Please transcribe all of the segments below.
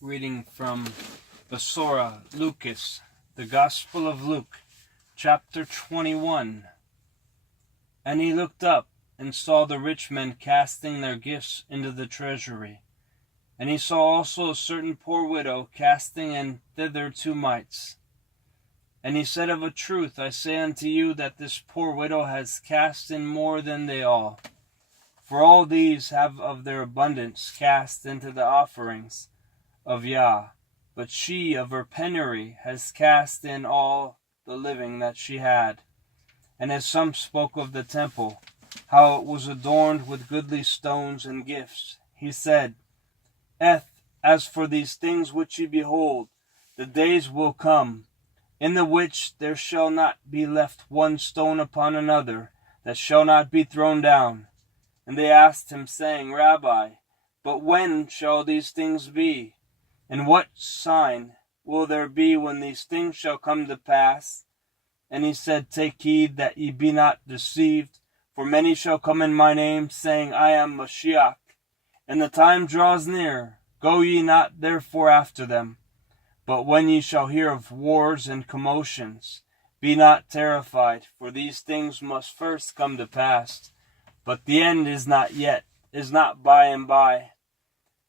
Reading from Besorah LUQAS, the Gospel of Luke, chapter 21. And he looked up and saw the rich men casting their gifts into the treasury. And he saw also a certain poor widow casting in thither 2 mites. And he said, Of a truth I say unto you, that this poor widow has cast in more than they all. For all these have of their abundance cast into the offerings of Yah, but she of her penury has cast in all the living that she had. And as some spoke of the temple, how it was adorned with goodly stones and gifts, he said, As for these things which ye behold, the days will come, in the which there shall not be left one stone upon another, that shall not be thrown down. And they asked him, saying, Rabbi, but when shall these things be? And what sign will there be when these things shall come to pass? And he said, Take heed that ye be not deceived, for many shall come in my name, saying, I am Mashiach. And the time draws near. Go ye not therefore after them. But when ye shall hear of wars and commotions, be not terrified, for these things must first come to pass. But the end is not yet, is not by and by.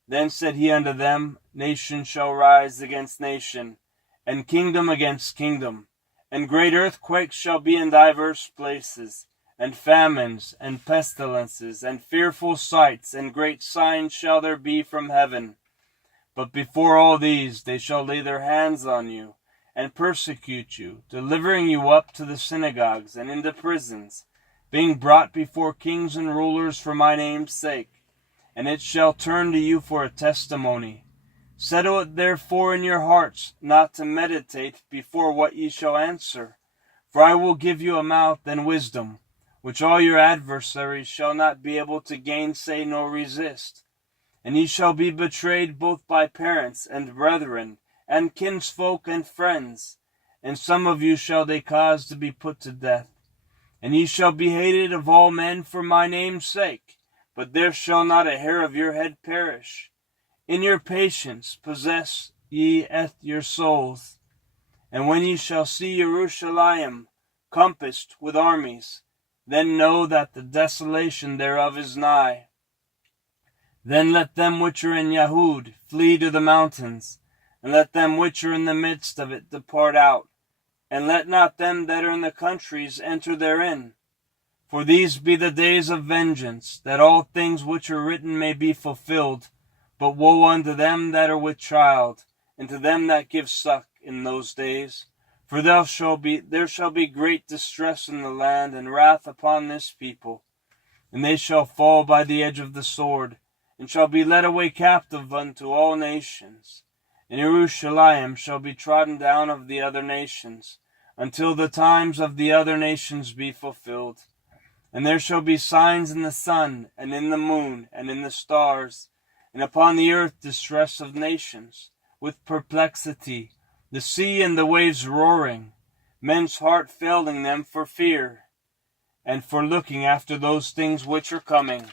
Then said he unto them, Nation shall rise against nation, and kingdom against kingdom. And great earthquakes shall be in divers places, and famines, and pestilences, and fearful sights, and great signs shall there be from heaven. But before all these they shall lay their hands on you, and persecute you, delivering you up to the synagogues and into prisons, being brought before kings and rulers for my name's sake. And it shall turn to you for a testimony. Settle it therefore in your hearts, not to meditate before what ye shall answer. For I will give you a mouth and wisdom, which all your adversaries shall not be able to gainsay nor resist. And ye shall be betrayed both by parents and brethren, and kinsfolk and friends. And some of you shall they cause to be put to death. And ye shall be hated of all men for my name's sake. But there shall not a hair of your head perish. In your patience possess ye your souls. And when ye shall see Jerusalem compassed with armies, then know that the desolation thereof is nigh. Then let them which are in Yahud flee to the mountains, and let them which are in the midst of it depart out, and let not them that are in the countries enter therein. For these be the days of vengeance, that all things which are written may be fulfilled. But woe unto them that are with child, and to them that give suck in those days. For there shall be great distress in the land, and wrath upon this people. And they shall fall by the edge of the sword, and shall be led away captive unto all nations. And Jerusalem shall be trodden down of the other nations, until the times of the other nations be fulfilled. And there shall be signs in the sun, and in the moon, and in the stars, and upon the earth distress of nations, with perplexity, the sea and the waves roaring, men's heart failing them for fear, and for looking after those things which are coming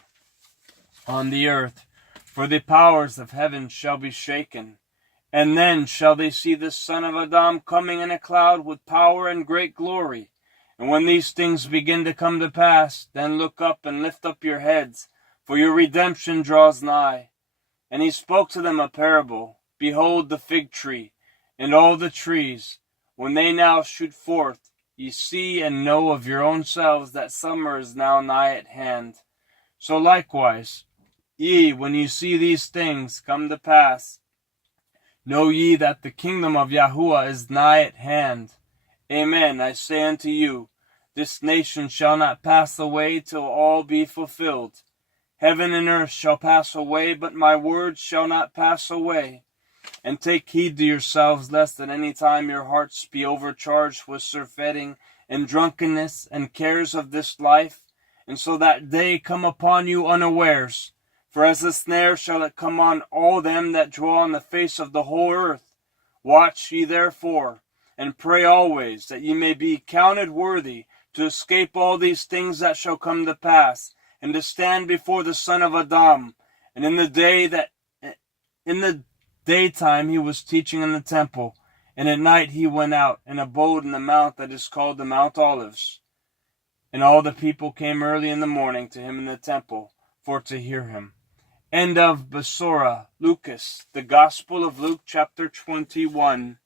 on the earth. For the powers of heaven shall be shaken. And then shall they see the Son of Adam coming in a cloud with power and great glory. And when these things begin to come to pass, then look up and lift up your heads, for your redemption draws nigh. And he spoke to them a parable. Behold the fig tree, and all the trees, when they now shoot forth, ye see and know of your own selves that summer is now nigh at hand. So likewise, ye, when ye see these things come to pass, know ye that the kingdom of Yahuwah is nigh at hand. Amen, I say unto you, this nation shall not pass away till all be fulfilled. Heaven and earth shall pass away, but my words shall not pass away. And take heed to yourselves, lest at any time your hearts be overcharged with surfeiting and drunkenness and cares of this life, and so that day come upon you unawares. For as a snare shall it come on all them that dwell on the face of the whole earth. Watch ye therefore, and pray always, that ye may be counted worthy to escape all these things that shall come to pass, and to stand before the Son of Adam, and in the daytime he was teaching in the temple, and at night he went out and abode in the mount that is called the Mount Olives. And all the people came early in the morning to him in the temple for to hear him. End of Besorah LUQAS, the Gospel of Luke, chapter 21.